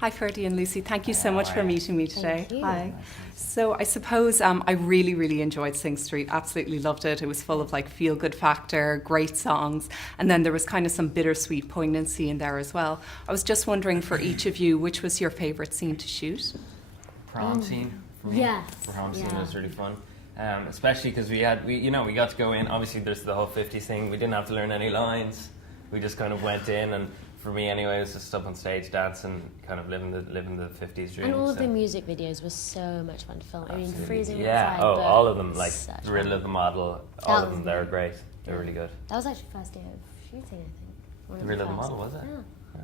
Hi, Ferdia and Lucy. Thank you so How much are for you? meeting me today. Thank you. Hi. So I suppose I really, really enjoyed Sing Street. Absolutely loved it. It was full of like feel-good factor, great songs, and then there was kind of some bittersweet poignancy in there as well. I was just wondering for each of you, which was your favourite scene to shoot? Prom scene for me. Yes, The prom scene yeah. was really fun. Especially because we got to go in. Obviously, there's the whole 50s thing. We didn't have to learn any lines. We just kind of went in, and for me anyway, it was just up on stage dancing, kind of living the 50s dream. And all of so. the music videos were so much fun to film. I mean, Absolutely. freezing Yeah, outside, but all of them, like such the Riddle fun. of the Model, all of them, they were great. They were really good. That was actually the first day of shooting, I think. One The of Riddle of the first. Model, was it? Yeah,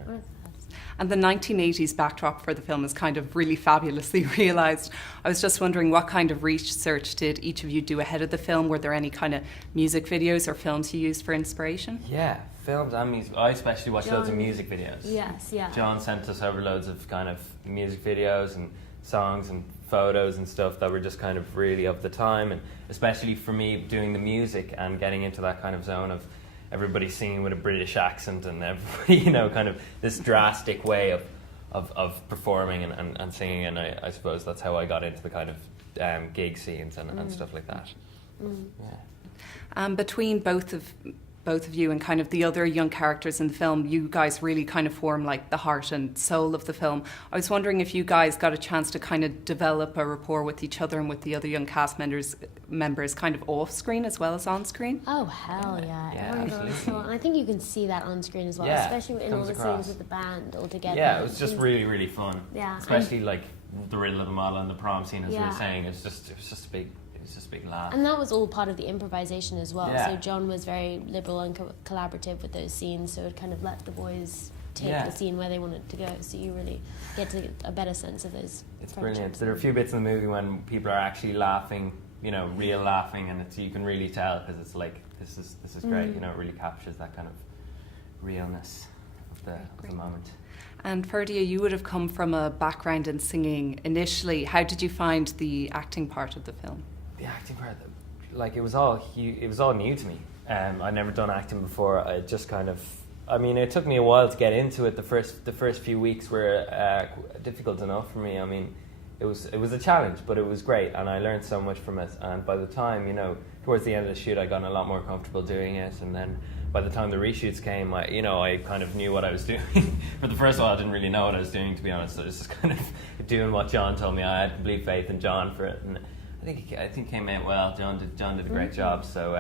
one of the first. And the 1980s backdrop for the film is kind of really fabulously realised. I was just wondering what kind of research did each of you do ahead of the film? Were there any kind of music videos or films you used for inspiration? Yeah, films and music. I especially watched loads of John- music videos. Yes, yeah. John sent us over loads of kind of music videos and songs and photos and stuff that were just kind of really of the time, and especially for me doing the music and getting into that kind of zone of everybody singing with a British accent and everybody, kind of this drastic way of performing and singing, and I suppose that's how I got into the kind of gig scenes and stuff like that. Yeah. Between both of you and kind of the other young characters in the film, you guys really kind of form like the heart and soul of the film. I was wondering if you guys got a chance to kind of develop a rapport with each other and with the other young cast members kind of off screen as well as on screen. Oh, hell yeah. Yeah, Everyone got absolutely. so, and I think you can see that on screen as well, Yeah, especially in all comes the across. scenes with the band all together. Yeah, it was just really, really fun. Yeah, Especially like the Riddle of the Model and the prom scene, as we Yeah. were saying. It was just a big laugh. And that was all part of the improvisation as well. Yeah. So John was very liberal and collaborative with those scenes, so it kind of let the boys take Yeah. the scene where they wanted to go. So you really get to get a better sense of those. It's friendships. brilliant. There are a few bits in the movie when people are actually laughing, real laughing, and you can really tell because it's like this is great. It really captures that kind of realness of the moment. And Ferdia, you would have come from a background in singing initially. How did you find the acting part of the film? The acting part, like it was all new to me. I'd never done acting before. I just kind of, it took me a while to get into it. The first few weeks were difficult enough for me. It was a challenge, but it was great, and I learned so much from it. And by the time, towards the end of the shoot, I got a lot more comfortable doing it. And then by the time the reshoots came, I kind of knew what I was doing. For the first while, I didn't really know what I was doing, to be honest. I was just kind of doing what John told me. I had complete faith in John for it, and I think it came out well. John did a great job. So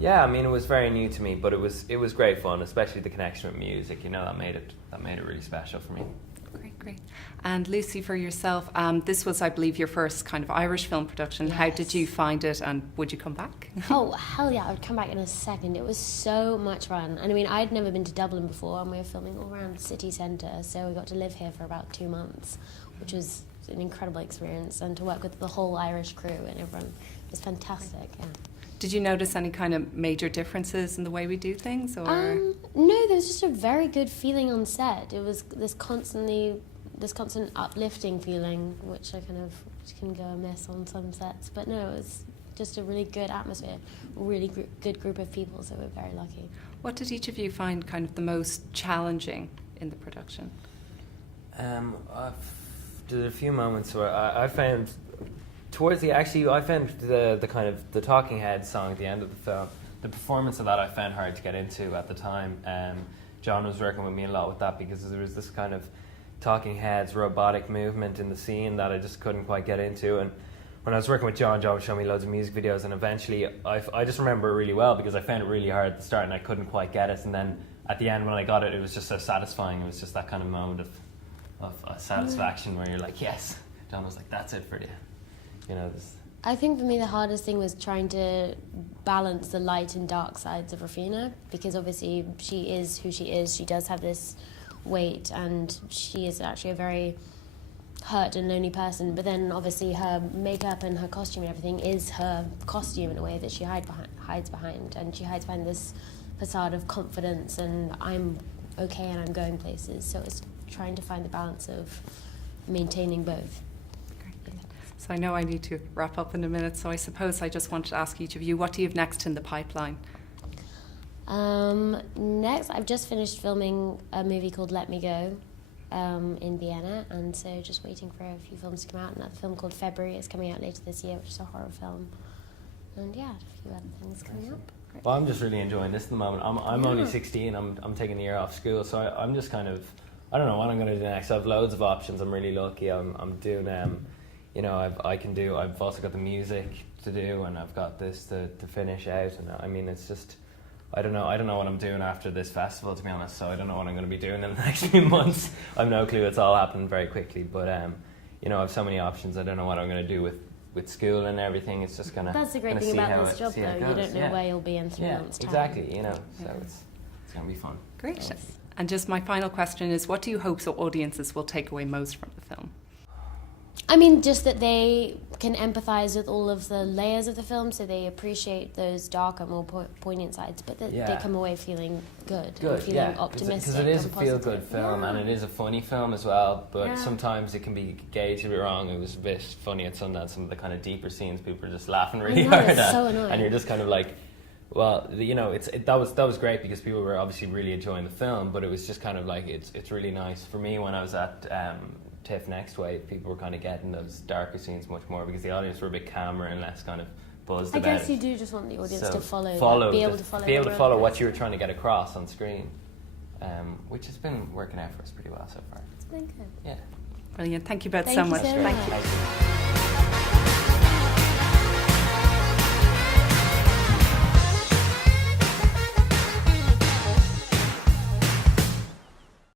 it was very new to me, but it was great fun, especially the connection with music. That made it really special for me. Great. And Lucy, for yourself, this was, I believe, your first kind of Irish film production. How did you find it, and would you come back? Oh, hell yeah, I would come back in a second. It was so much fun. And I'd never been to Dublin before, and we were filming all around the city centre, so we got to live here for about 2 months, which was an incredible experience, and to work with the whole Irish crew and everyone was fantastic. Yeah. Did you notice any kind of major differences in the way we do things, or? No, there was just a very good feeling on set. It was this constant uplifting feeling, which can go amiss on some sets. But no, it was just a really good atmosphere, really good group of people, so we're very lucky. What did each of you find kind of the most challenging in the production? There were a few moments where I found I found the kind of the Talking Heads song at the end of the film, the performance of that I found hard to get into at the time. John was working with me a lot with that because there was this kind of Talking Heads robotic movement in the scene that I just couldn't quite get into. And when I was working with John would show me loads of music videos, and eventually I just remember it really well because I found it really hard at the start and I couldn't quite get it. And then at the end when I got it, it was just so satisfying. It was just that kind of moment of satisfaction where you're like, yes. John was like, that's it for you. I think for me the hardest thing was trying to balance the light and dark sides of Rafina, because obviously she is who she is. She does have this weight, and she is actually a very hurt and lonely person, but then obviously her makeup and her costume and everything is her costume in a way that she hides behind, and she hides behind this facade of confidence and I'm okay and I'm going places. So it's trying to find the balance of maintaining both. So I know I need to wrap up in a minute, so I suppose I just wanted to ask each of you, what do you have next in the pipeline? Next, I've just finished filming a movie called Let Me Go, in Vienna, and so just waiting for a few films to come out. Another film called February is coming out later this year, which is a horror film. And yeah, a few other things coming up. Well, I'm just really enjoying this at the moment. I'm only 16. I'm taking the year off school, so I'm just kind of, I don't know what I'm going to do next. I have loads of options. I'm really lucky. I'm doing, you know, I've also got the music to do, and I've got this to finish out. And I mean, it's just, I don't know what I'm doing after this festival, to be honest. So I don't know what I'm going to be doing in the next few months. I've no clue. It's all happening very quickly. But you know, I have so many options. I don't know what I'm going to do with school and everything. It's just gonna. That's the great thing about this job, though. You don't know where you'll be in 3 months' time. Exactly. You know, so it's gonna be fun. Great. Yes. And just my final question is, what do you hope so audiences will take away most from the film? I mean, just that they can empathise with all of the layers of the film, so they appreciate those darker, more poignant sides, but that they come away feeling good and feeling optimistic. Because it is a and feel-good film, and it is a funny film as well, but sometimes it can be gauged a bit wrong. It was a bit funny at Sundance, some of the kind of deeper scenes, people are just laughing really hard at, so annoying. And you're just kind of like, well, you know, that was great because people were obviously really enjoying the film, but it was just kind of like, it's really nice. For me, when I was at TIFF Next Wave, people were kind of getting those darker scenes much more because the audience were a bit calmer and less kind of buzzed about it. I guess you do just want the audience to follow be able to follow what you were trying to get across on screen, which has been working out for us pretty well so far. It's been good. Yeah. Brilliant. Thank you both Thank so you much. so much. Thank you.